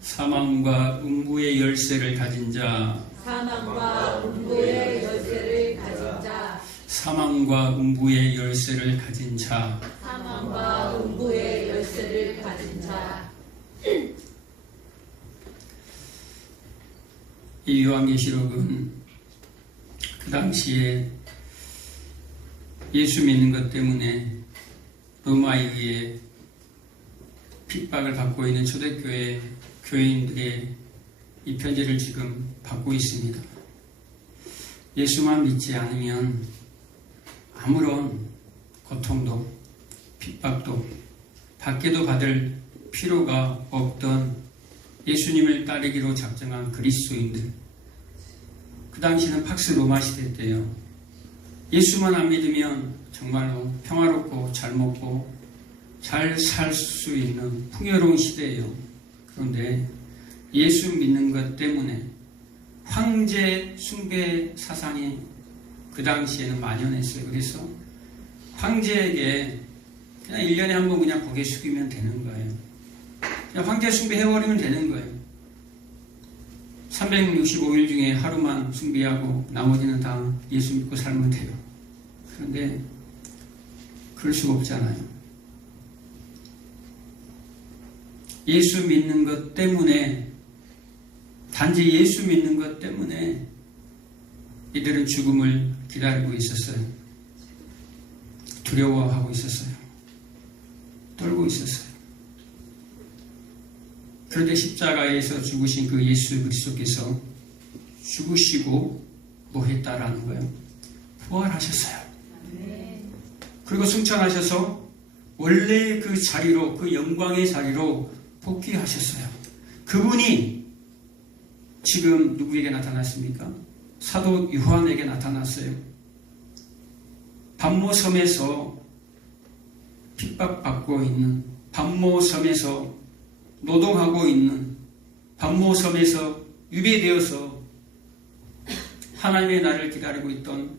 사망과 음부의 열쇠를 가진 자, 사망과 음부의 열쇠를 가진 자, 사망과 음부의 열쇠를 가진 자. 사망과 음부의 열쇠를 가진 자. 이 요한계시록은 그 당시에 예수 믿는 것 때문에 로마에 의해 핍박을 받고 있는 초대교회 교인들의 이 편지를 지금 받고 있습니다. 예수만 믿지 않으면 아무런 고통도 핍박도 받게도 받을 필요가 없던 예수님을 따르기로 작정한 그리스도인들, 그 당시는 팍스 로마 시대 때요, 예수만 안 믿으면 정말로 평화롭고 잘 먹고 잘 살 수 있는 풍요로운 시대예요. 그런데 예수 믿는 것 때문에 황제 숭배 사상이 그 당시에는 만연했어요. 그래서 황제에게 그냥 1년에 한 번 그냥 고개 숙이면 되는 거예요. 그냥 황제 숭배해버리면 되는 거예요. 365일 중에 하루만 숭배하고 나머지는 다 예수 믿고 살면 돼요. 그런데 그럴 수가 없잖아요. 예수 믿는 것 때문에, 단지 예수 믿는 것 때문에 이들은 죽음을 기다리고 있었어요. 두려워하고 있었어요. 떨고 있었어요. 그런데 십자가에서 죽으신 그 예수 그리스도께서 죽으시고 뭐 했다라는 거예요? 부활하셨어요. 그리고 승천하셔서 원래 그 자리로, 그 영광의 자리로 복귀하셨어요. 그분이 지금 누구에게 나타났습니까? 사도 요한에게 나타났어요. pat모섬에서 핍박받고 있는, pat모섬에서 노동하고 있는, pat모섬에서 유배되어서 하나님의 날을 기다리고 있던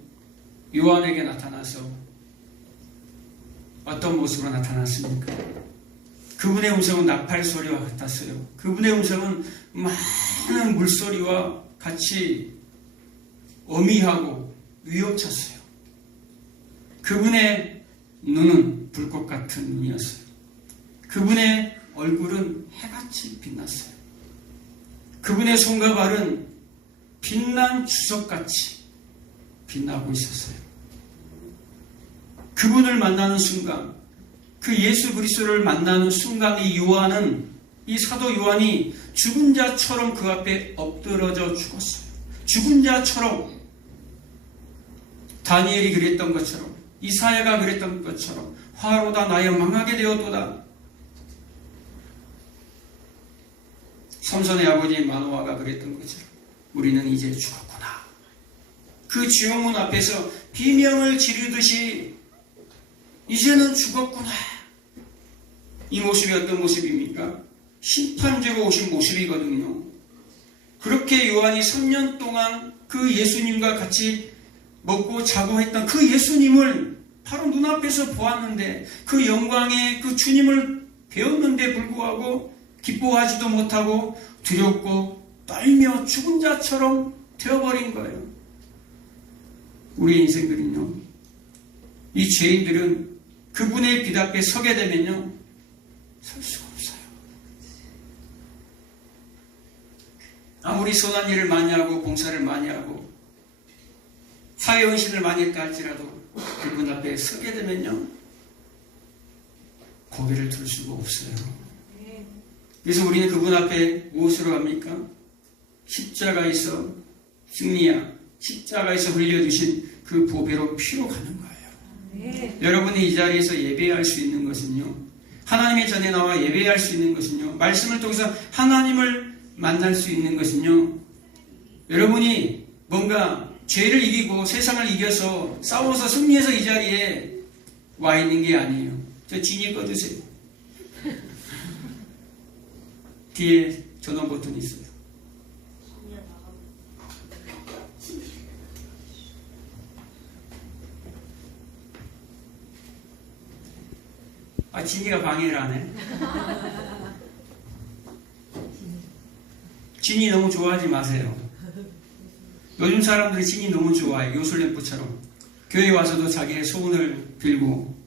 요한에게 나타나서 어떤 모습으로 나타났습니까? 그분의 음성은 나팔 소리와 같았어요. 그분의 음성은 많은 물소리와 같이 어미하고 위협쳤어요. 그분의 눈은 불꽃 같은 눈이었어요. 그분의 얼굴은 해같이 빛났어요. 그분의 손과 발은 빛난 주석같이 빛나고 있었어요. 그분을 만나는 순간, 그 예수 그리스도를 만나는 순간 이 사도 요한이 죽은 자처럼 그 앞에 엎드러져 죽었어요. 죽은 자처럼, 다니엘이 그랬던 것처럼, 이사야가 그랬던 것처럼, 화로다 나여 망하게 되었도다. 삼손의 아버지 마노아가 그랬던 것처럼 우리는 이제 죽었구나. 그 지옥문 앞에서 비명을 지르듯이 이제는 죽었구나. 이 모습이 어떤 모습입니까? 심판제로 오신 모습이거든요. 그렇게 요한이 3년 동안 그 예수님과 같이 먹고 자고 했던 그 예수님을 바로 눈앞에서 보았는데, 그 영광의 그 주님을 배웠는데 불구하고 기뻐하지도 못하고 두렵고 떨며 죽은 자처럼 되어버린 거예요. 우리 인생들은요, 이 죄인들은 그분의 빛 앞에 서게 되면요, 설 수가 없어요. 아무리 선한 일을 많이 하고 봉사를 많이 하고 사회헌신을 많이 했다 할지라도 그분 앞에 서게 되면요, 고개를 들 수가 없어요. 그래서 우리는 그분 앞에 무엇으로 갑니까? 십자가에서 승리야, 십자가에서 흘려주신 그 보배로 피로 가는 거예요. 여러분이 이 자리에서 예배할 수 있는 것은요, 하나님의 전에 나와 예배할 수 있는 것은요, 말씀을 통해서 하나님을 만날 수 있는 것은요, 여러분이 뭔가 죄를 이기고 세상을 이겨서 싸워서 승리해서 이 자리에 와 있는 게 아니에요. 저 진이 꺼주세요. 뒤에 전원 버튼이 있어요. 진이가 방해를 하네. 진이 너무 좋아하지 마세요. 요즘 사람들이 진이 너무 좋아해. 요술램프처럼. 교회 와서도 자기의 소원을 빌고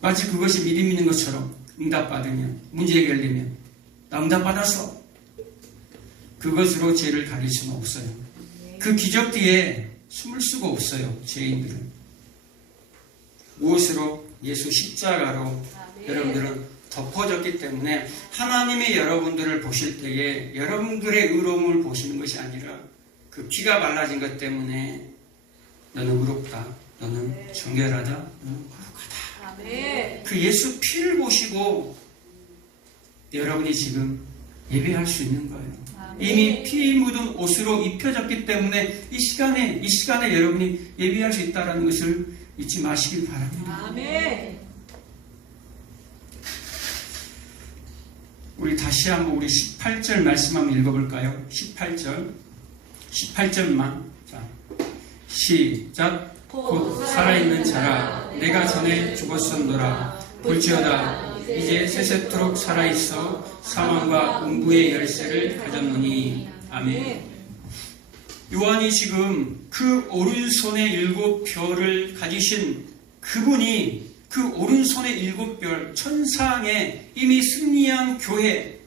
마치 그것이 믿음 있는 것처럼 응답받으면, 문제 해결되면 나 응답받았어. 그것으로 죄를 가릴 수는 없어요. 그 기적 뒤에 숨을 수가 없어요. 죄인들은. 무엇으로? 예수 십자가로 여러분들은 덮어졌기 때문에 하나님이 여러분들을 보실 때에 여러분들의 의로움을 보시는 것이 아니라 그 피가 발라진 것 때문에 너는 의롭다, 너는 정결하다, 너는 거룩하다. 그 예수 피를 보시고 여러분이 지금 예배할 수 있는 거예요. 이미 피 묻은 옷으로 입혀졌기 때문에 이 시간에 여러분이 예배할 수 있다는 것을 잊지 마시길 바랍니다. 아멘. 우리 다시 한번 우리 18절 말씀 한번 읽어볼까요? 18절만. 자, 시작. 곧 살아있는 자라 내가 전에 죽었었노라 볼지어다 이제 세세토록 살아있어 사망과 음부의 열쇠를 가졌노니. 아멘. 요한이 지금 그 오른손에 7별을 가지신 그분이 그 오른손에 7별 천상에 이미 승리한 교회,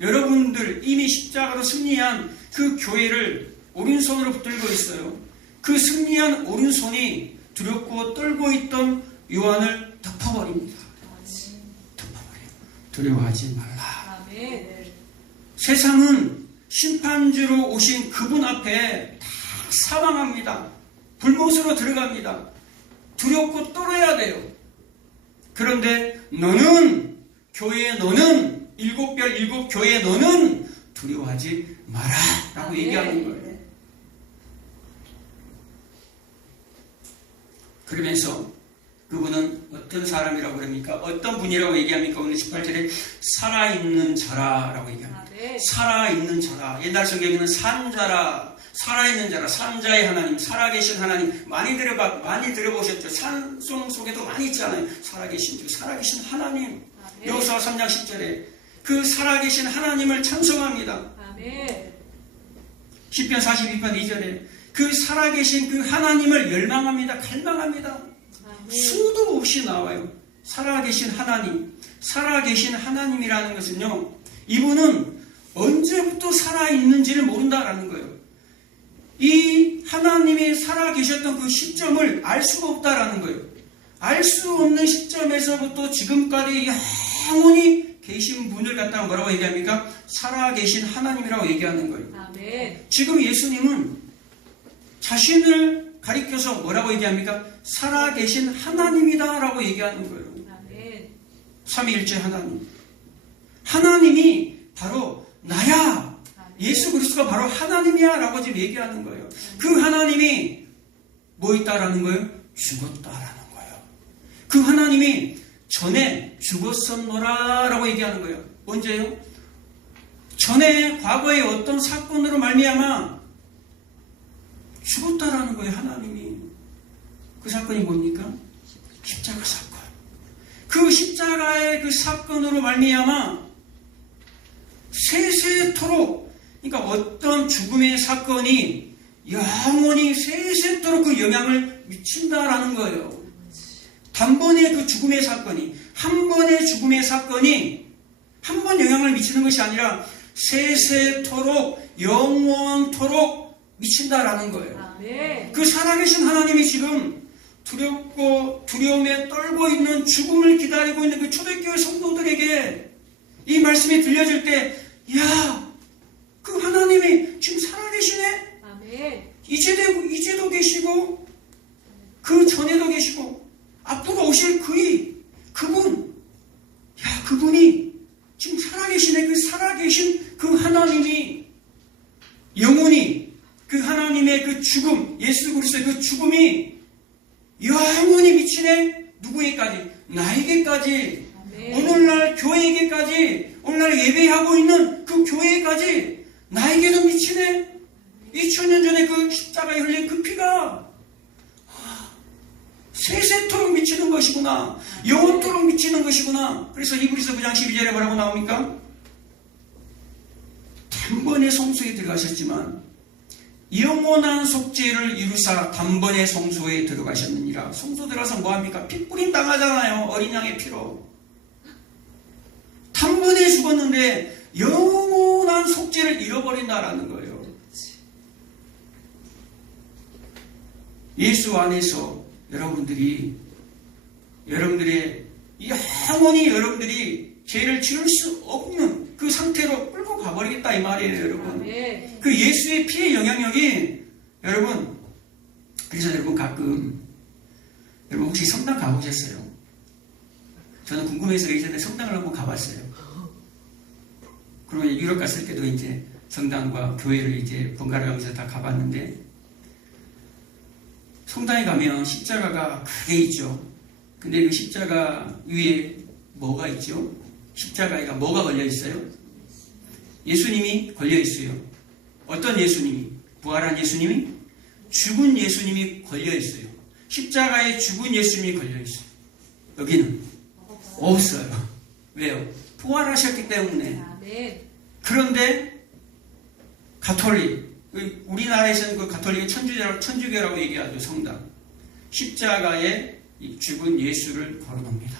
여러분들 이미 십자가로 승리한 그 교회를 오른손으로 붙들고 있어요. 그 승리한 오른손이 두렵고 떨고 있던 요한을 덮어버립니다. 덮어버려요. 두려워하지 말라. 아멘. 세상은 심판주로 오신 그분 앞에 다 사망합니다. 불못으로 들어갑니다. 두렵고 떨어야 돼요. 그런데 너는, 교회에 너는, 7별 7교회에 너는 두려워하지 마라 라고 얘기하는 거예요. 그러면서 그분은 어떤 사람이라고 그럽니까? 어떤 분이라고 얘기합니까? 오늘 18절에 살아있는 자라라고 얘기합니다. 살아있는 자라. 옛날 성경에는 산자라, 살아있는 자라, 산자의 하나님, 살아계신 하나님 많이 들어보셨죠? 산송 속에도 많이 있잖아요. 살아계신 주, 살아계신 하나님. 여호수아 3장 10절에 그 살아계신 하나님을 찬송합니다. 시편 42편 2절에 그 살아계신 그 하나님을 열망합니다. 갈망합니다. 수도 없이 나와요. 살아계신 하나님. 살아계신 하나님이라는 것은요, 이분은 언제부터 살아있는지를 모른다라는 거예요. 이 하나님이 살아계셨던 그 시점을 알 수가 없다라는 거예요. 알 수 없는 시점에서부터 지금까지 영원히 계신 분을 갖다가 뭐라고 얘기합니까? 살아계신 하나님이라고 얘기하는 거예요. 아멘. 지금 예수님은 자신을 가리켜서 뭐라고 얘기합니까? 살아계신 하나님이다라고 얘기하는 거예요. 아멘. 삼위일체 하나님. 하나님이 바로 나야. 예수 그리스도가 바로 하나님이야 라고 지금 얘기하는 거예요. 그 하나님이 뭐 있다라는 거예요? 죽었다라는 거예요. 그 하나님이 전에 죽었었노라 라고 얘기하는 거예요. 언제요? 전에 과거의 어떤 사건으로 말미암아 죽었다라는 거예요. 하나님이. 그 사건이 뭡니까? 십자가 사건. 그 십자가의 그 사건으로 말미암아 세세토록, 그러니까 어떤 죽음의 사건이 영원히 세세토록 그 영향을 미친다라는 거예요. 단번에 그 죽음의 사건이, 한 번의 죽음의 사건이 한 번 영향을 미치는 것이 아니라 세세토록 영원토록 미친다라는 거예요. 아멘. 그 살아계신 하나님이 지금 두렵고 두려움에 떨고 있는, 죽음을 기다리고 있는 그 초대교회 성도들에게 이 말씀이 들려질 때, 야, 그 하나님이 지금 살아계시네? 아멘. 이제도 계시고, 그 전에도 계시고, 앞으로 오실 그분, 야, 그분이 지금 살아계시네. 그 살아계신 그 하나님이 영원히 그 하나님의 그 죽음, 예수 그리스도의 그 죽음이 영원히 미치네. 누구에게까지? 나에게까지. 아멘. 오늘날 교회에게까지, 오늘날 예배하고 있는 그 교회에까지 나에게도 미치네. 2000년 전에 그 십자가에 흘린 그 피가 세세토록 미치는 것이구나. 영원토록 미치는 것이구나. 그래서 히브리서 9장 12절에 뭐라고 나옵니까? 단번에 성소에 들어가셨지만 영원한 속죄를 이루사 단번에 성소에 들어가셨느니라. 성소 들어가서 뭐합니까? 핏부림 당하잖아요. 어린 양의 피로. 단번에 죽었는데 영원한 속죄를 잃어버린다라는 거예요. 예수 안에서 여러분들의 영원히 여러분들이 죄를 지을 수 없는 그 상태로 끌고 가버리겠다 이 말이에요, 여러분. 그 예수의 피의 영향력이 여러분, 그래서 여러분 가끔 여러분 혹시 성당 가보셨어요? 저는 궁금해서 예전에 성당을 한번 가봤어요. 그리고 유럽 갔을 때도 이제 성당과 교회를 이제 번갈아 가면서 다 가봤는데, 성당에 가면 십자가가 크게 있죠. 근데 그 십자가 위에 뭐가 있죠? 십자가에 뭐가 걸려 있어요? 예수님이 걸려 있어요. 어떤 예수님이? 부활한 예수님이? 죽은 예수님이 걸려 있어요. 십자가에 죽은 예수님이 걸려 있어요. 여기는 없어요. 왜요? 부활하셨기 때문에. 그런데 가톨릭, 우리나라에서는 그 가톨릭의 천주교라고 얘기하죠. 성당. 십자가에 죽은 예수를 걸어놓습니다.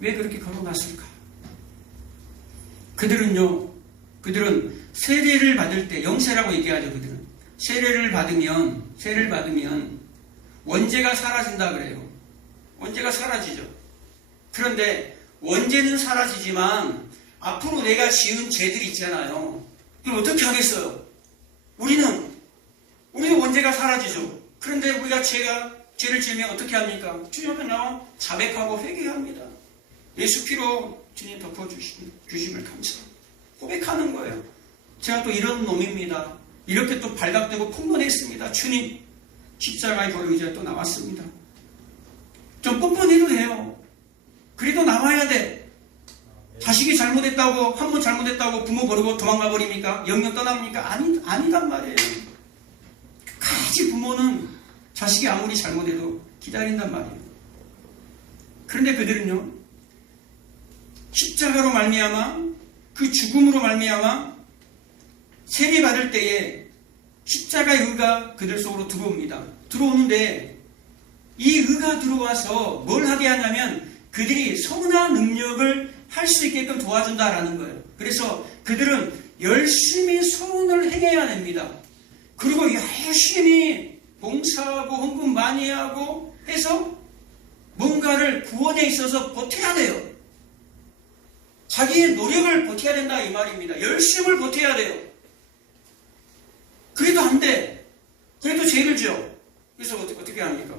왜 그렇게 걸어놨을까? 그들은 세례를 받을 때, 영세라고 얘기하죠. 그들은 세례를 받으면 원죄가 사라진다 그래요. 원죄가 사라지죠. 그런데 원죄는 사라지지만 앞으로 내가 지은 죄들이 있잖아요. 그럼 어떻게 하겠어요? 우리는 원죄가 사라지죠. 그런데 우리가 죄를 지으면 어떻게 합니까? 주님 앞에 나와 자백하고 회개합니다. 예수 피로 주님 덮어주심을 감사합니다. 고백하는 거예요. 제가 또 이런 놈입니다. 이렇게 또 발각되고 폭로했습니다. 주님, 십자가에 걸려 이제 또 나왔습니다. 좀 뻔뻔해도 돼요. 그래도 나와야 돼. 자식이 잘못했다고, 한 번 잘못했다고 부모 버리고 도망가 버립니까? 영영 떠납니까? 아니단 말이에요. 끝까지 부모는 자식이 아무리 잘못해도 기다린단 말이에요. 그런데 그들은요, 십자가로 말미암아, 그 죽음으로 말미암아 세례받을 때에 십자가의 의가 그들 속으로 들어옵니다. 들어오는데 이 의가 들어와서 뭘 하게 하냐면 그들이 선한 능력을 할 수 있게끔 도와준다라는 거예요. 그래서 그들은 열심히 선을 행해야 됩니다. 그리고 열심히 봉사하고 헌금 많이 하고 해서 뭔가를 구원에 있어서 버텨야 돼요. 자기의 노력을 버텨야 된다 이 말입니다. 열심을 버텨야 돼요. 그래도 안 돼. 그래도 죄를 지어. 그래서 어떻게 합니까?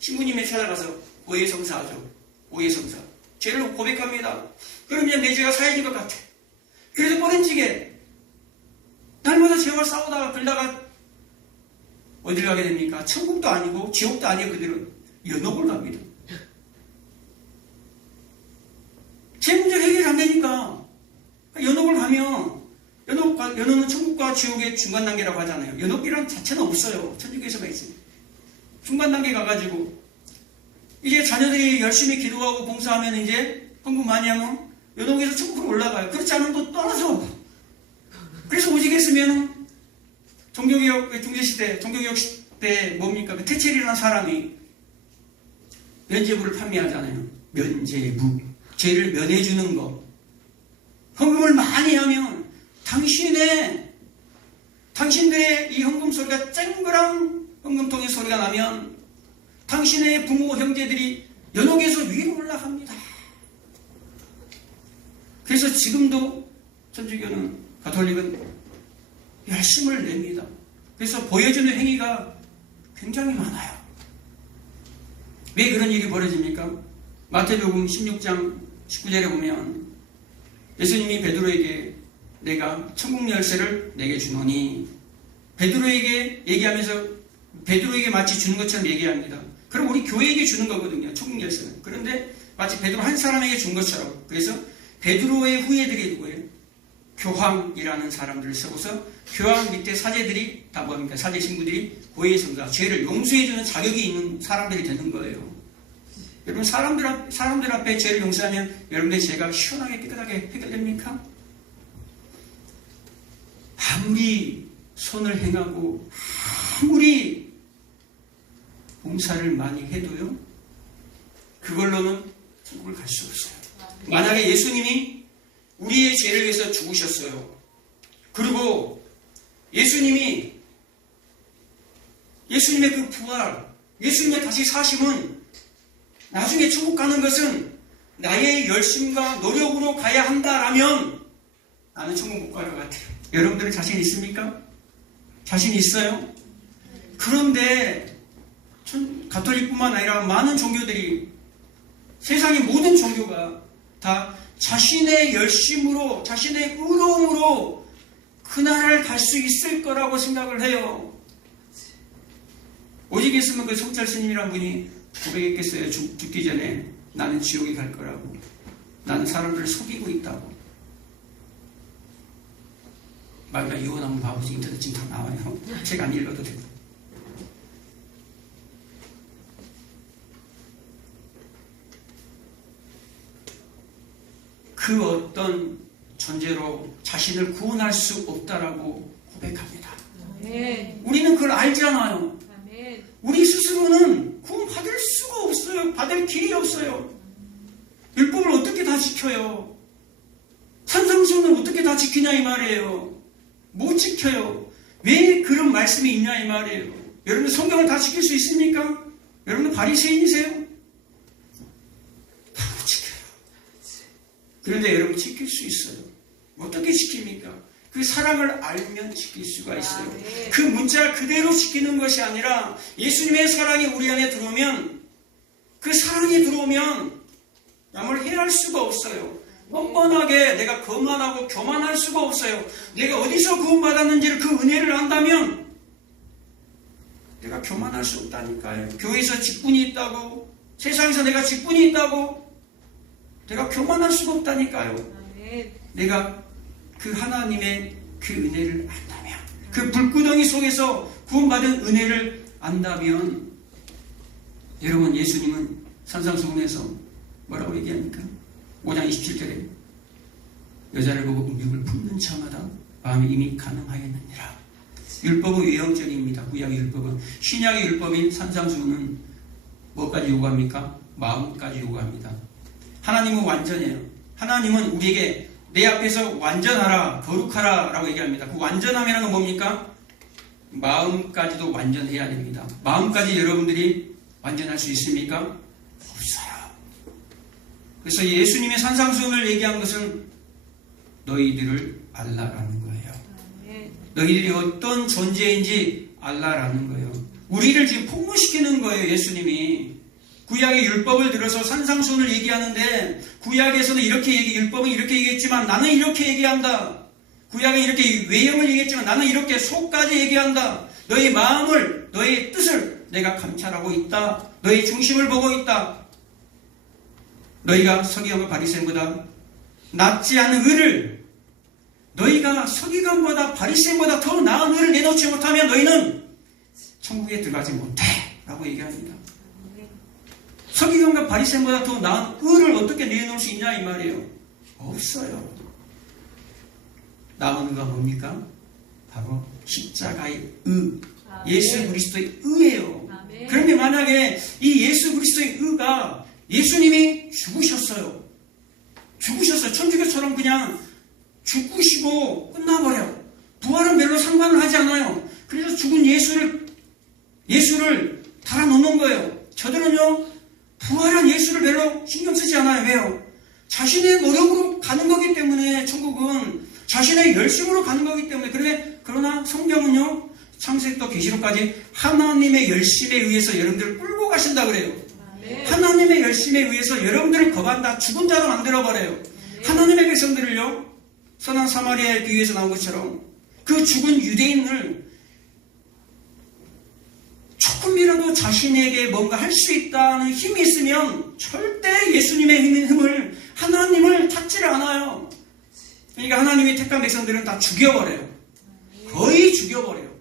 신부님에 찾아가서 오해성사하죠. 오해성사. 죄를 고백합니다. 그러면 내 죄가 사해진 것 같아. 그래도 뻔해지게 날마다 죄와 싸우다가 그러다가 어딜 가게 됩니까? 천국도 아니고 지옥도 아니고 그들은 연옥을 갑니다. 제 문제 해결이 안 되니까 연옥을 가면 연옥은 천국과 지옥의 중간 단계라고 하잖아요. 연옥이란 자체는 없어요. 천주교에서만 있습니다. 중간 단계 가가지고 이제 자녀들이 열심히 기도하고 봉사하면 이제 헌금 많이 하면 연옥에서 천국으로 올라가요. 그렇지 않으면 또 떨어져. 그래서 오직 했으면 중세시대 종교개혁 시대 뭡니까? 그 태첼이라는 사람이 면죄부를 판매하잖아요. 면죄부. 죄를 면해주는 거. 헌금을 많이 하면 당신들의 이 헌금 소리가 쨍그랑 헌금통의 소리가 나면 당신의 부모, 형제들이 연옥에서 위로 올라갑니다. 그래서 지금도 천주교는, 가톨릭은 열심을 냅니다. 그래서 보여주는 행위가 굉장히 많아요. 왜 그런 일이 벌어집니까? 마태복음 16장 19절에 보면 예수님이 베드로에게 내가 천국 열쇠를 내게 주노니, 베드로에게 얘기하면서 베드로에게 마치 주는 것처럼 얘기합니다. 그럼 우리 교회에게 주는 거거든요. 천국 열쇠는. 그런데 마치 베드로 한 사람에게 준 것처럼. 그래서 베드로의 후예들이 누구예요? 교황이라는 사람들을 세워서 교황 밑에 사제들이 다 뭡니까? 사제 신부들이 고해성사, 죄를 용서해주는 자격이 있는 사람들이 되는 거예요. 여러분 사람들 앞에 죄를 용서하면 여러분의 죄가 시원하게 깨끗하게 해결됩니까? 아무리 선을 행하고 아무리 봉사를 많이 해도요, 그걸로는 천국을 갈 수 없어요. 만약에 예수님이 우리의 죄를 위해서 죽으셨어요. 그리고 예수님의 그 부활, 예수님의 다시 사심은 나중에 천국 가는 것은 나의 열심과 노력으로 가야 한다라면 나는 천국 못 갈 것 같아요. 여러분들은 자신 있습니까? 자신 있어요? 그런데 가톨릭뿐만 아니라 많은 종교들이, 세상의 모든 종교가 다 자신의 열심으로, 자신의 의로움으로 그날을 갈 수 있을 거라고 생각을 해요. 오직 있으면 그 성찰 스님이란 분이 고백했겠어요. 죽기 전에 나는 지옥에 갈 거라고. 나는 사람들을 속이고 있다고. 말과 이혼 한번 봐보지. 인터넷 지금 다 나와요. 책 안 읽어도 되고. 그 어떤 존재로 자신을 구원할 수 없다라고 고백합니다. 우리는 그걸 알잖아요. 우리 스스로는 구원받을 수가 없어요. 받을 길이 없어요. 율법을 어떻게 다 지켜요? 산상수훈을 어떻게 다 지키냐 이 말이에요. 못 지켜요. 왜 그런 말씀이 있냐 이 말이에요. 여러분 성경을 다 지킬 수 있습니까? 여러분 바리새인이세요? 다 못 지켜요. 그런데 여러분 지킬 수 있어요. 어떻게 지킵니까? 그 사랑을 알면 지킬 수가 있어요. 그 문자를 그대로 지키는 것이 아니라 예수님의 사랑이 우리 안에 들어오면, 그 사랑이 들어오면 남을 해할 수가 없어요. 뻔뻔하게 내가 거만하고 교만할 수가 없어요. 내가 어디서 구원받았는지를 그 은혜를 안다면 내가 교만할 수 없다니까요. 교회에서 직분이 있다고, 세상에서 내가 직분이 있다고 내가 교만할 수가 없다니까요. 내가 그 하나님의 그 은혜를 안다면, 그 불구덩이 속에서 구원받은 은혜를 안다면, 여러분 예수님은 산상수훈에서 뭐라고 얘기합니까? 5장 27절에 여자를 보고 음욕을 품는 자마다 마음이 이미 가능하였느니라. 율법은 외형적입니다. 구약의 율법은. 신약의 율법인 산상수훈은 뭐까지 요구합니까? 마음까지 요구합니다. 하나님은 완전해요. 하나님은 우리에게 내 앞에서 완전하라, 거룩하라 라고 얘기합니다. 그 완전함이라는 건 뭡니까? 마음까지도 완전해야 됩니다. 마음까지 여러분들이 완전할 수 있습니까? 없어요. 그래서 예수님의 산상수훈을 얘기한 것은 너희들을 알라라는 거예요. 너희들이 어떤 존재인지 알라라는 거예요. 우리를 지금 폭로시키는 거예요. 예수님이 구약의 율법을 들어서 산상수훈을 얘기하는데, 구약에서는 율법은 이렇게 얘기했지만 나는 이렇게 얘기한다. 구약은 이렇게 외형을 얘기했지만 나는 이렇게 속까지 얘기한다. 너의 마음을, 너의 뜻을 내가 감찰하고 있다. 너의 중심을 보고 있다. 너희가 서기관과 바리새인보다 낫지 않은 의를, 너희가 서기관보다 바리새인보다 더 나은 의를 내놓지 못하면 너희는 천국에 들어가지 못해 라고 얘기합니다. 서기관과 바리새인보다 더 나은 의를 어떻게 내놓을 수 있냐 이 말이에요. 없어요. 나은 의가 뭡니까? 바로 십자가의 의, 예수 그리스도의 의예요. 그런데 만약에 이 예수 그리스도의 의가, 예수님이 죽으셨어요. 천주교처럼 그냥 죽으시고 끝나버려요. 부활은 별로 상관을 하지 않아요. 그래서 죽은 예수를 달아놓는 거예요. 저들은요, 부활한 예수를 별로 신경 쓰지 않아요. 왜요? 자신의 노력으로 가는 거기 때문에, 천국은 자신의 열심으로 가는 거기 때문에. 그러나 성경은요, 창세기부터 계시록까지 하나님의 열심에 의해서 여러분들을 끌고 가신다 그래요. 하나님의 열심에 의해서 여러분들을 거반다 죽은 자로 만들어버려요. 하나님의 백성들을요, 선한 사마리아의 비유에서 나온 것처럼 그 죽은 유대인을 조금이라도 자신에게 뭔가 할 수 있다는 힘이 있으면 절대 예수님의 힘을, 하나님을 찾지를 않아요. 그러니까 하나님이 택한 백성들은 다 죽여버려요. 거의 죽여버려요.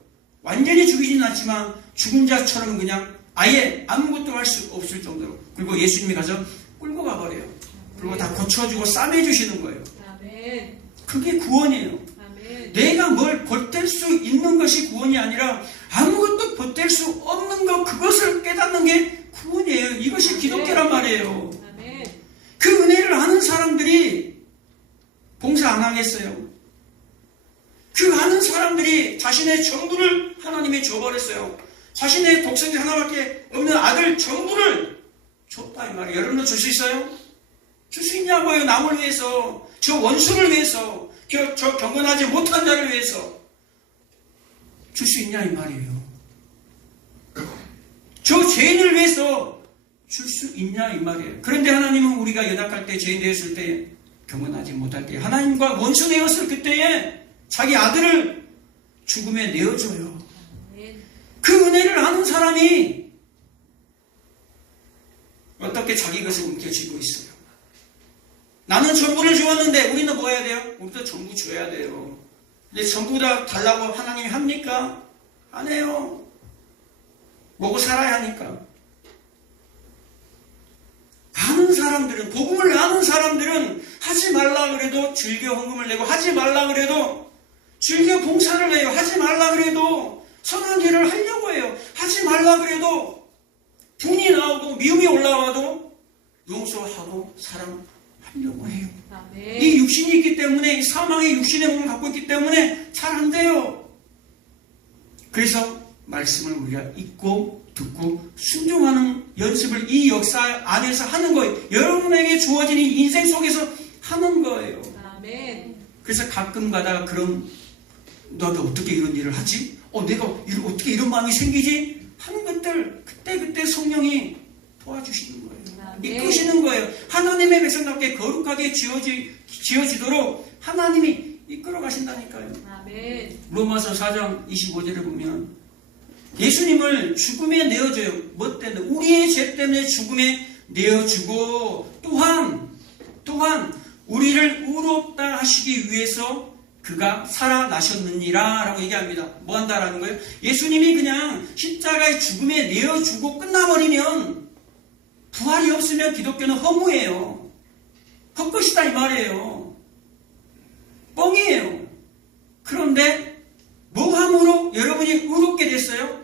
완전히 죽이지는 않지만 죽은 자처럼 그냥 아예 아무것도 할 수 없을 정도로. 그리고 예수님이 가서 끌고 가버려요. 그리고 다 고쳐주고 싸매주시는 거예요. 그게 구원이에요. 내가 뭘 수 있는 것이 구원이 아니라 아무것도 보탤 수 없는 것, 그것을 깨닫는 게 구원이에요. 이것이 기독교란 말이에요. 아멘. 그 은혜를 아는 사람들이 봉사 안 하겠어요? 그 아는 사람들이 자신의 전부를 하나님에 줘버렸어요. 자신의 독생자 하나밖에 없는 아들 전부를 줬다 이 말이에요. 여러분도 줄 수 있어요? 줄 수 있냐고요. 남을 위해서, 저 원수를 위해서, 저 경건하지 못한 자를 위해서 줄 수 있냐 이 말이에요. 저 죄인을 위해서 줄 수 있냐 이 말이에요. 그런데 하나님은 우리가 연약할 때, 죄인 되었을 때, 경건하지 못할 때, 하나님과 원수 되었을 그때에 자기 아들을 죽음에 내어줘요. 그 은혜를 아는 사람이 어떻게 자기 것을 움켜쥐고 있어요? 나는 전부를 주었는데 우리는 뭐 해야 돼요? 우리도 전부 줘야 돼요. 근데 전부 다 달라고 하나님이 합니까? 안 해요. 먹고 살아야 하니까. 아는 사람들은, 복음을 아는 사람들은 하지 말라 그래도 즐겨 헌금을 내고, 하지 말라 그래도 즐겨 봉사를 해요. 하지 말라 그래도 선한 일을 하려고 해요. 하지 말라 그래도 분이 나오고 미움이 올라와도 용서하고 사랑하려고 해요. 아멘. 이 육신이 있기 때문에, 이 사망의 육신의 몸을 갖고 있기 때문에 잘 안 돼요. 그래서 말씀을 우리가 읽고 듣고 순종하는 연습을 이 역사 안에서 하는 거예요. 여러분에게 주어진 이 인생 속에서 하는 거예요. 아멘. 그래서 가끔 가다가 그런, 나도 어떻게 이런 일을 하지? 내가 어떻게 이런 마음이 생기지? 하는 것들 그때 성령이 도와주시는 거예요. 아멘. 이끄시는 거예요. 하나님의 백성답게 거룩하게 지어지도록 하나님이 이끌어 가신다니까요. 아멘. 로마서 4장 25절에 보면 예수님을 죽음에 내어줘요. 뭐 때문에? 우리의 죄 때문에 죽음에 내어주고 또한 우리를 의롭다 하시기 위해서 그가 살아나셨느니라 라고 얘기합니다. 뭐 한다라는 거예요? 예수님이 그냥 십자가의 죽음에 내어주고 끝나버리면, 부활이 없으면 기독교는 허무해요. 헛것이다 이 말이에요. 뻥이에요. 그런데 뭐함으로 여러분이 의롭게 됐어요?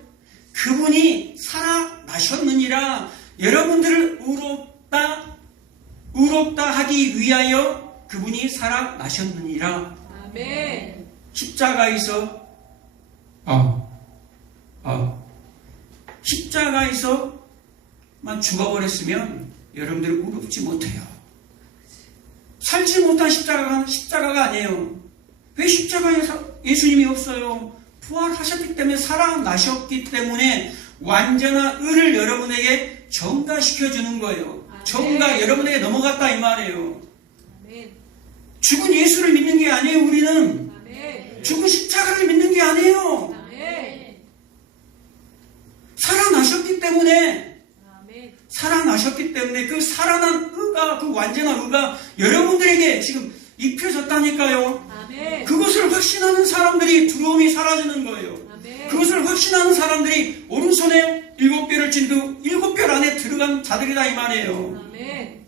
그분이 살아나셨느니라. 여러분들을 의롭다 하기 위하여 그분이 살아나셨느니라. 아멘. 십자가에서 십자가에서만 죽어버렸으면 여러분들은 의롭지 못해요. 살지 못한 십자가가 아니에요. 왜 십자가에 예수님이 없어요? 부활하셨기 때문에, 살아나셨기 때문에 완전한 의를 여러분에게 전가시켜주는 거예요. 전가 여러분에게 넘어갔다 이 말이에요. 아멘. 죽은 예수를 믿는 게 아니에요. 우리는 아멘. 죽은 십자가를 믿는 게 아니에요. 아멘. 살아나셨기 때문에, 아멘. 그 살아난 의가, 그 완전한 의가 여러분들에게 지금 입혀졌다니까요. 아멘. 그것을 확신하는 사람들이 두려움이 사라지는 거예요. 아멘. 그것을 확신하는 사람들이 오른손에 7별을 쥔 그 7별 안에 들어간 자들이다 이 말이에요. 아멘.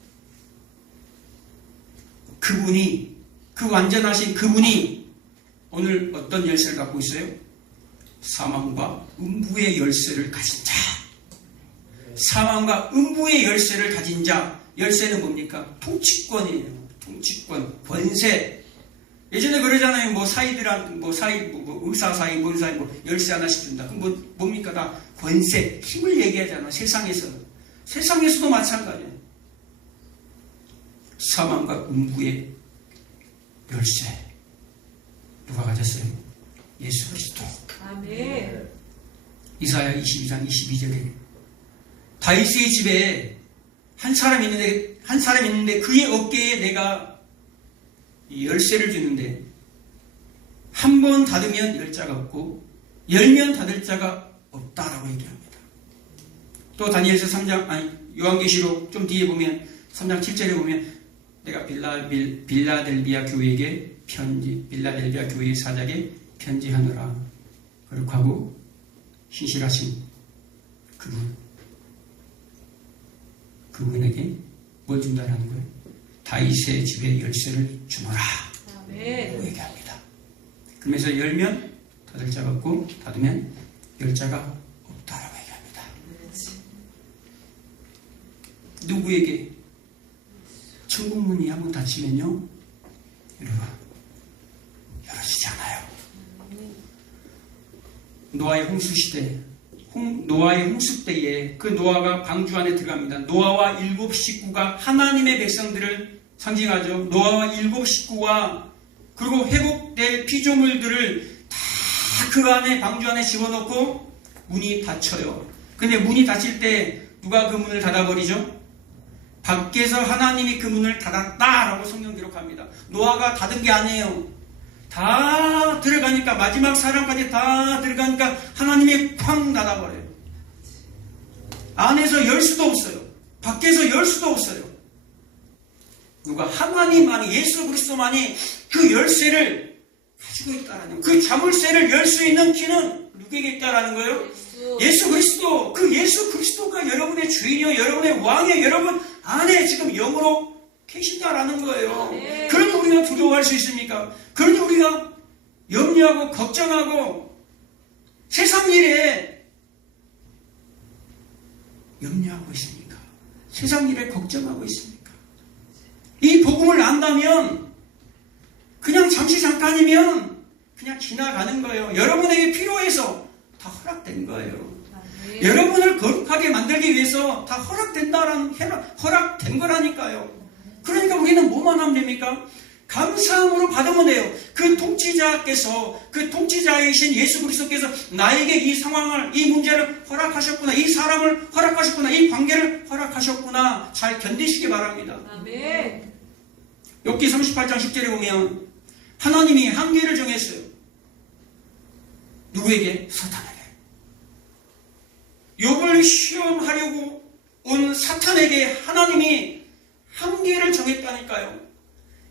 그분이, 그 완전하신 그분이 오늘 어떤 열쇠를 갖고 있어요? 사망과 음부의 열쇠를 가진 자. 사망과 음부의 열쇠를 가진 자. 열쇠는 뭡니까? 통치권이에요. 통치권, 권세. 예전에 그러잖아요. 의사 사이, 열쇠 하나씩 준다. 그럼 뭡니까? 다 권세, 힘을 얘기하잖아. 세상에서도 마찬가지예요. 사망과 음부의 열쇠. 누가 가졌어요? 예수 그리스도. 아멘. 이사야 22장 22절에 다윗의 집에 한 사람 있는데 그의 어깨에 내가 열쇠를 주는데 한 번 닫으면 열 자가 없고 열면 닫을 자가 없다라고 얘기합니다. 또 다니엘서 3장, 요한계시록 좀 뒤에 보면 3장 7절에 보면 내가 빌라델비아 교회의 사자에게 편지하노라. 거룩하고 신실하신 그분에게 뭘 준다라는 거예요? 다윗의 집에 열쇠를 주노라. 아멘. 라고 얘기합니다. 그러면서 열면 닫을 자가 없고 닫으면 열 자가 없다라고 얘기합니다. 누구에게? 천국 문이 한번 닫히면요, 여러분, 열어지지 않아요. 노아의 홍수 시대, 노아의 홍수 때에 그 노아가 방주 안에 들어갑니다. 노아와 7 식구가 하나님의 백성들을 상징하죠. 노아와 7 식구와 그리고 회복될 피조물들을 다 그 안에 방주 안에 집어넣고 문이 닫혀요. 근데 문이 닫힐 때 누가 그 문을 닫아버리죠? 밖에서 하나님이 그 문을 닫았다라고 성경 기록합니다. 노아가 닫은 게 아니에요. 다 들어가니까, 마지막 사람까지 다 들어가니까 하나님이 쾅 닫아버려요. 안에서 열 수도 없어요. 밖에서 열 수도 없어요. 누가? 하나님만이, 예수 그리스도만이 그 열쇠를 가지고 있다라는, 그 자물쇠를 열 수 있는 키는 누구에게 있다라는 거예요? 예수 그리스도. 그 예수 그리스도가 여러분의 주인이요, 여러분의 왕이요, 여러분 안에 지금 영으로 계신다라는 거예요. 네. 그러니 우리가 두려워할 수 있습니까? 그러니 우리가 염려하고 걱정하고 세상 일에 염려하고 있습니까? 세상 일에 걱정하고 있습니까? 이 복음을 안다면 그냥 잠깐이면 그냥 지나가는 거예요. 여러분에게 필요해서 다 허락된 거예요. 아멘. 여러분을 거룩하게 만들기 위해서 다 허락된 거라니까요. 그러니까 우리는 뭐만 하면 됩니까? 감사함으로 받으면 돼요. 그 통치자께서, 그 통치자이신 예수 그리스도께서 나에게 이 상황을, 이 문제를 허락하셨구나, 이 사람을 허락하셨구나, 이 관계를 허락하셨구나, 잘 견디시기 바랍니다. 아멘. 욥기 38장 10절에 보면 하나님이 한계를 정했어요. 누구에게? 사탄에게. 욥을 시험하려고 온 사탄에게 하나님이 한계를 정했다니까요.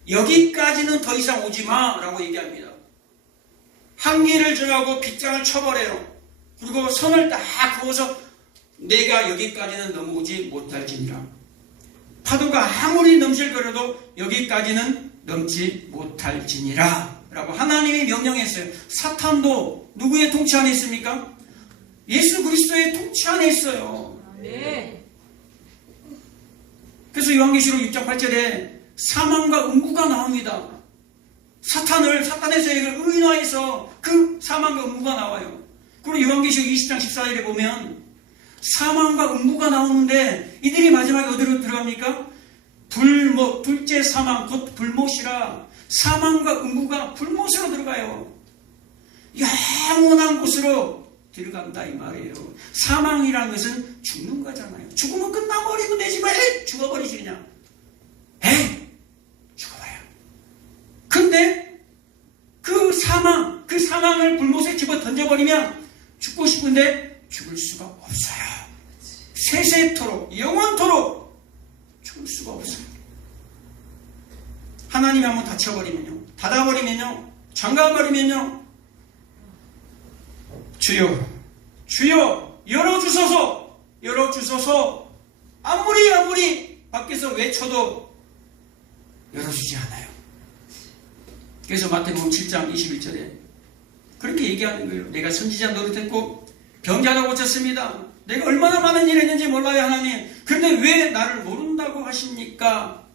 여기까지는 더 이상 오지 마 라고 얘기합니다. 한계를 정하고 빗장을 쳐버려요. 그리고 선을 딱 그어서 내가 여기까지는 넘어오지 못할지니라. 파도가 아무리 넘실거려도 여기까지는 넘지 못할지니라 라고 하나님이 명령했어요. 사탄도 누구의 통치 안에 있습니까? 예수 그리스도의 통치 안에 있어요. 아멘. 그래서 요한계시록 6장 8절에 사망과 음부가 나옵니다. 사탄에서 의인화해서 그 사망과 음부가 나와요. 그리고 요한계시록 20장 14절에 보면 사망과 음부가 나오는데 이들이 마지막에 어디로 들어갑니까? 둘째 사망, 곧 불못이라 사망과 음부가 불못으로 들어가요. 영원한 곳으로 들어간다 이 말이에요. 사망이라는 것은 죽는 거잖아요. 죽으면 끝나버리면 되지 왜 죽어버리지 그냥. 죽어버려. 근데 그 사망을 불못에 집어 던져버리면 죽고 싶은데 죽을 수가 없어요. 세세토록 영원토록 죽을 수가 없어요. 하나님이 한번 닫혀버리면요, 닫아버리면요, 잠가버리면요, 주여 열어주소서 아무리 밖에서 외쳐도 열어주지 않아요. 그래서 마태복음 7장 21절에 그렇게 얘기하는 거예요. 내가 선지자 노릇했고 병자도 고쳤습니다. 내가 얼마나 많은 일을 했는지 몰라요 하나님. 그런데 왜 나를 모른다고 하십니까?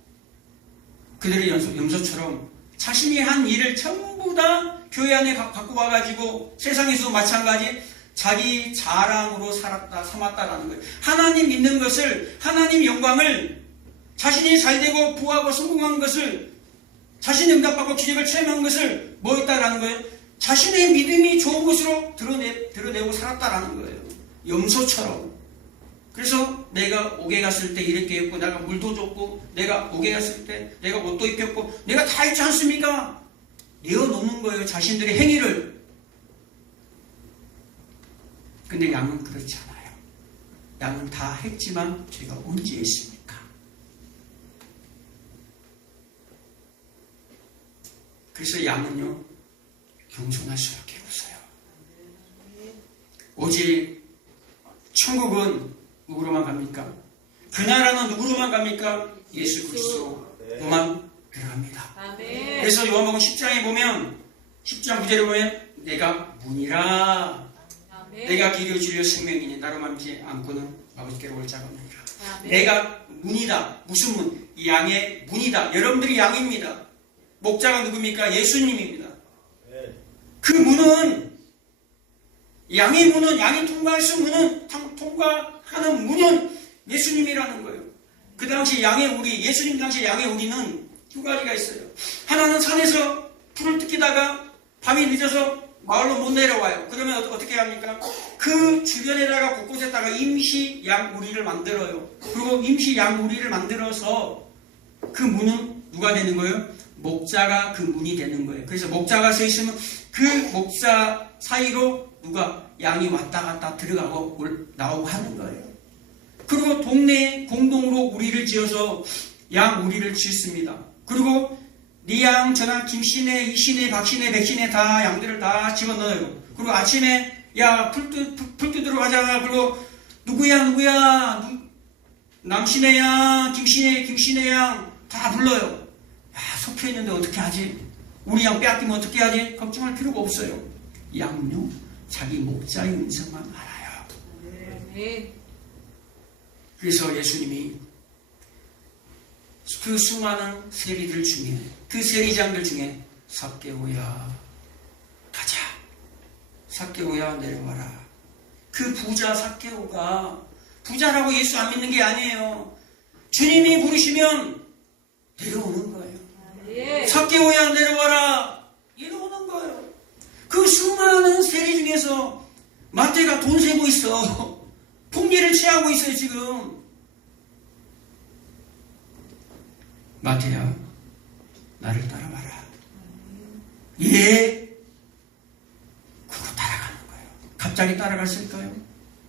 그들의 염소처럼 자신이 한 일을 전부 다 교회 안에 갖고 와가지고 세상에서도 마찬가지 자기 자랑으로 삼았다라는 거예요. 하나님 믿는 것을, 하나님 영광을, 자신이 잘되고 부하고 성공한 것을, 자신이 응답받고 기적을 체험한 것을 뭐 했다라는 거예요? 자신의 믿음이 좋은 것으로 드러내고 살았다라는 거예요. 염소처럼. 그래서 내가 옥에 갔을 때 이렇게 했고, 내가 물도 줬고, 내가 옥에 갔을 때 내가 옷도 입혔고, 내가 다 했지 않습니까? 내어놓는 거예요, 자신들의 행위를. 근데 양은 그렇지 않아요. 양은 다 했지만 제가 언제 했습니까? 그래서 양은요, 겸손할수밖에 없어요. 오직 천국은 누구로만 갑니까? 그 나라는 누구로만 갑니까? 예수 그리스도로만 들어갑니다. 아멘. 그래서 요한복음 10장에 보면 10장 9절에 보면 내가 문이라. 아멘. 내가 길이요 진리요 생명이니 나로 맘지 않고는 아버지께로 올 자가 없느니라. 아멘. 내가 문이다. 무슨 문? 양의 문이다. 여러분들이 양입니다. 목자가 누굽니까? 예수님입니다. 그 문은 양의 문은 양이 통과할 수 있는 통과하는 문은 예수님이라는 거예요. 그 당시 양의 우리 예수님 당시 양의 우리는 두 가지가 있어요. 하나는 산에서 풀을 뜯기다가 밤이 늦어서 마을로 못 내려와요. 그러면 어떻게 합니까? 그 주변에다가 곳곳에다가 임시 양우리를 만들어요. 그리고 임시 양우리를 만들어서 그 문은 누가 되는 거예요? 목자가 그 문이 되는 거예요. 그래서 목자가 서 있으면 그 목자 사이로 누가 양이 왔다 갔다 들어가고 나오고 하는 거예요. 그리고 동네에 공동으로 우리를 지어서 양 우리를 짓습니다. 그리고 네 양, 저양, 김씨네, 이씨네, 박씨네, 백씨네 다 양들을 다 집어넣어요. 그리고 아침에 야 풀 뜯으러 가자. 그리고 누구야 남씨네 양, 김씨네 양 다 불러요. 야 속혀있는데 어떻게 하지? 우리 양 빼앗기면 어떻게 하지? 걱정할 필요가 없어요. 양은요 자기 목자의 음성만 알아요. 아멘. 그래서 예수님이 그 수많은 세리들 중에 그 세리장들 중에 삭개오야 가자. 삭개오야 내려와라. 그 부자 삭개오가 부자라고 예수 안 믿는 게 아니에요. 주님이 부르시면 내려오는 거예요. 아멘. 삭개오야 내려와라. 이러는 거예요. 그 수많은 세리 중에서 마태가 돈 세고 있어. 풍기를 취하고 있어요 지금. 마태야 나를 따라와라. 예. 그거 따라가는 거예요. 갑자기 따라갔을까요?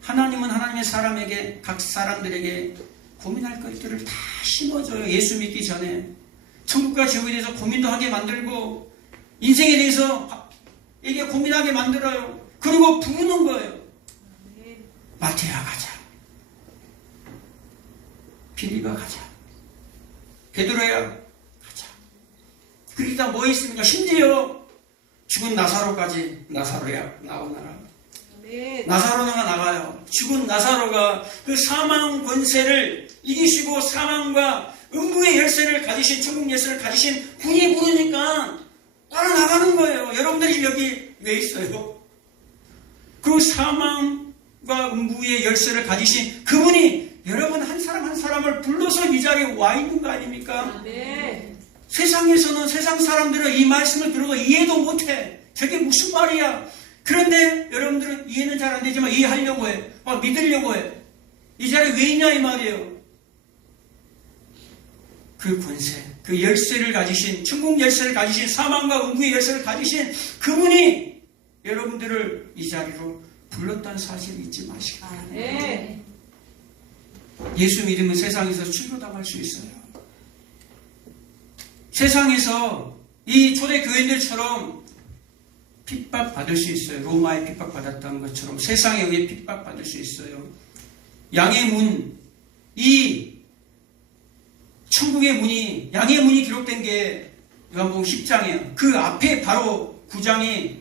하나님은 하나님의 사람에게 각 사람들에게 고민할 것들을 다 심어줘요. 예수 믿기 전에 천국과 지옥에 대해서 고민도 하게 만들고 인생에 대해서 이게 고민하게 만들어요. 그리고 부르는 거예요. 마태야 가자. 빌리가 가자. 베드로야 가자. 그러다 뭐 있습니까? 심지어 죽은 나사로까지 나사로야 나오너라. 아멘. 나사로가 나가요. 죽은 나사로가 그 사망 권세를 이기시고 사망과 음부의 열쇠를 가지신 천국 열쇠를 가지신 분이 부르니까 따라 나가는 거예요. 여러분들이 여기 왜 있어요? 그 사망과 음부의 열쇠를 가지신 그분이 여러분 한 사람 한 사람을 불러서 이 자리에 와 있는 거 아닙니까? 아멘. 세상에서는 세상 사람들은 이 말씀을 들어도 이해도 못해. 저게 무슨 말이야? 그런데 여러분들은 이해는 잘 안 되지만 이해하려고 해. 믿으려고 해. 이 자리에 왜 있냐 이 말이에요. 그 권세, 그 열쇠를 가지신, 천국 열쇠를 가지신, 사망과 음부의 열쇠를 가지신 그분이 여러분들을 이 자리로 불렀다는 사실을 잊지 마시기 바랍니다. 아멘. 예수 믿으면 세상에서 출교당할 수 있어요. 세상에서 이 초대 교인들처럼 핍박받을 수 있어요. 로마에 핍박받았던 것처럼 세상에 의해 핍박받을 수 있어요. 양의 문, 이 천국의 문이, 양의 문이 기록된 게 요한복음 10장이에요. 그 앞에 바로 9장에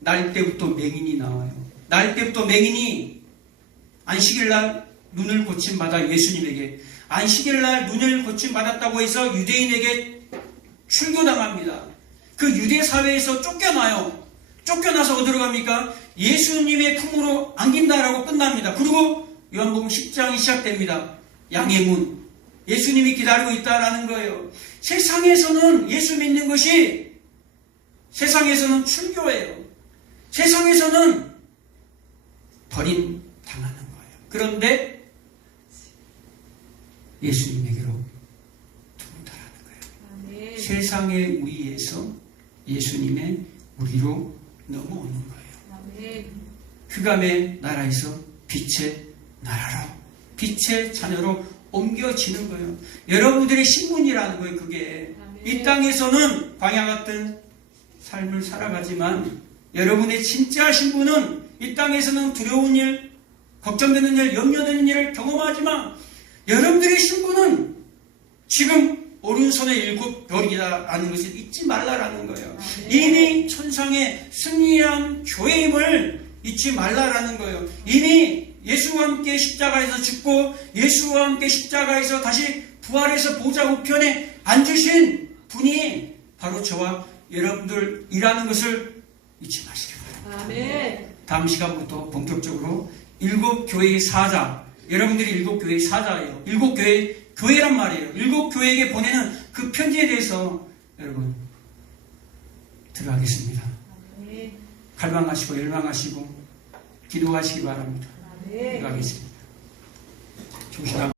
날 때부터 맹인이 나와요. 날 때부터 맹인이 안식일날 눈을 고침받아 예수님에게 안식일날 눈을 고침받았다고 해서 유대인에게 출교당합니다. 그 유대 사회에서 쫓겨나요. 쫓겨나서 어디로 갑니까? 예수님의 품으로 안긴다라고 끝납니다. 그리고 요한복음 10장이 시작됩니다. 양의 문. 예수님이 기다리고 있다라는 거예요. 세상에서는 예수 믿는 것이 세상에서는 출교예요. 세상에서는 버림 당하는 거예요. 그런데 예수님에게로 통달하는 거예요. 아멘. 세상의 우리에서 예수님의 우리로 넘어오는 거예요. 아멘. 흑암의 나라에서 빛의 나라로, 빛의 자녀로 옮겨지는 거예요. 여러분들의 신분이라는 거예요. 그게 이 땅에서는 광야 같은 삶을 살아가지만 여러분의 진짜 신분은 이 땅에서는 두려운 일, 걱정되는 일, 염려되는 일을 경험하지만 여러분들의 신분은 지금 오른손에 7별이다라는 것을 잊지 말라라는 거예요. 아멘. 이미 천상의 승리한 교회임을 잊지 말라라는 거예요. 이미 예수와 함께 십자가에서 죽고 예수와 함께 십자가에서 다시 부활해서 보좌 우편에 앉으신 분이 바로 저와 여러분들이라는 것을 잊지 마시기 바랍니다. 아멘. 다음 시간부터 본격적으로 7교회의 사자, 여러분들이 7교회의 사자예요. 7교회란 말이에요. 7교회에게 보내는 그 편지에 대해서 여러분 들어가겠습니다. 아멘. 갈망하시고 열망하시고 기도하시기 바랍니다. 아멘. 들어가겠습니다. 조심하고